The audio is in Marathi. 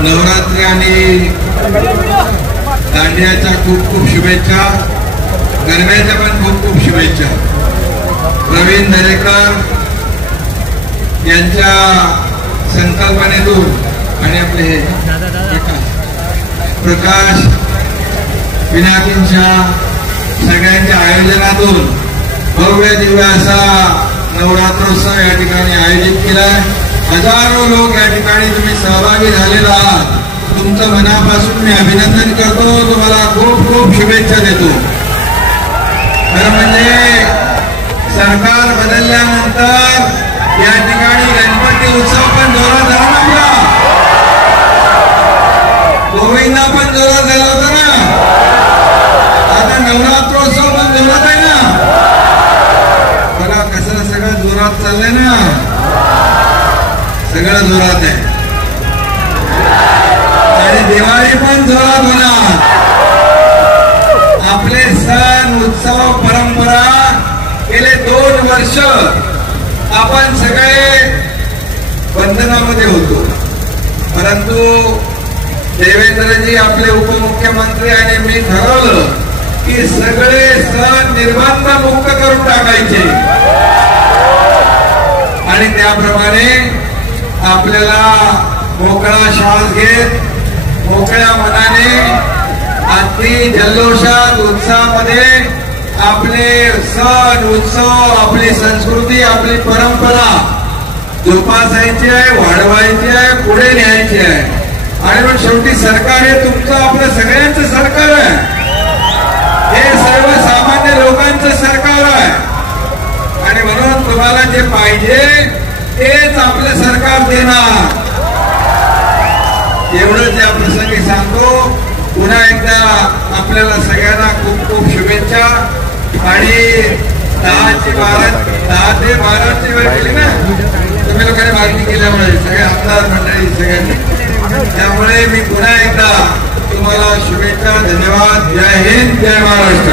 नवरात्री आणि दांडियाच्या खूप खूप शुभेच्छा, गरब्याच्या पण खूप खूप शुभेच्छा। प्रवीण दरेकर यांच्या संकल्पनेतून आणि आपले प्रकाश विनायकांच्या सगळ्यांच्या आयोजनातून भव्य दिव्य असा नवरात्रोत्सव या ठिकाणी आयोजित केलाय। हजारो लोक या ठिकाणी तुम्ही सहभागी झालेला आहात, तुमचं मनापासून मी अभिनंदन करतो, तुम्हाला खूप खूप शुभेच्छा देतो। खरं म्हणजे सरकार बदलल्यानंतर या ठिकाणी गणपती उत्सव पण जोरात झाला आपला, गोविंदा पण जोरात झाला होता ना, आता नवरात्रोत्सव पण जोरात आहे ना, बघा कसं सगळं जोरात चाललंय ना, सगळं जोरात आहे। आणि दिवाळी पण जोरात होणार। आपले सण उत्सव परंपरा गेले 2 वर्ष आपण सगळे बंधनामध्ये होतो, परंतु देवेंद्रजी आपले उपमुख्यमंत्री आणि मी ठरवलं की सगळे सण निर्बंध मुक्त करून टाकायचे आणि त्याप्रमाणे आपल्याला मोकळा श्वास घेत मोकळ्या मनाने अगदी जल्लोषात उत्साहामध्ये आपले सण उत्सव, आपली संस्कृती, आपली परंपरा जोपासायची आहे, वाढवायची आहे, पुढे न्यायची आहे। आणि मग शेवटी सरकार हे तुमचं आपलं सगळ्यांचं सरकार आहे, हे सर्वसामान्य लोकांचं सरकार आहे आणि म्हणून तुम्हाला जे पाहिजे तेच आपलं सरकार देणार, एवढंच या प्रसंगी सांगतो। पुन्हा एकदा आपल्याला सगळ्यांना खूप खूप शुभेच्छा। आणि 10 ते 12ची वेळ केली ना तुम्ही लोकांनी मागणी केल्यामुळे सगळे आमदार मंडळी सगळ्यांनी, त्यामुळे मी पुन्हा एकदा तुम्हाला शुभेच्छा, धन्यवाद। जय हिंद, जय महाराष्ट्र।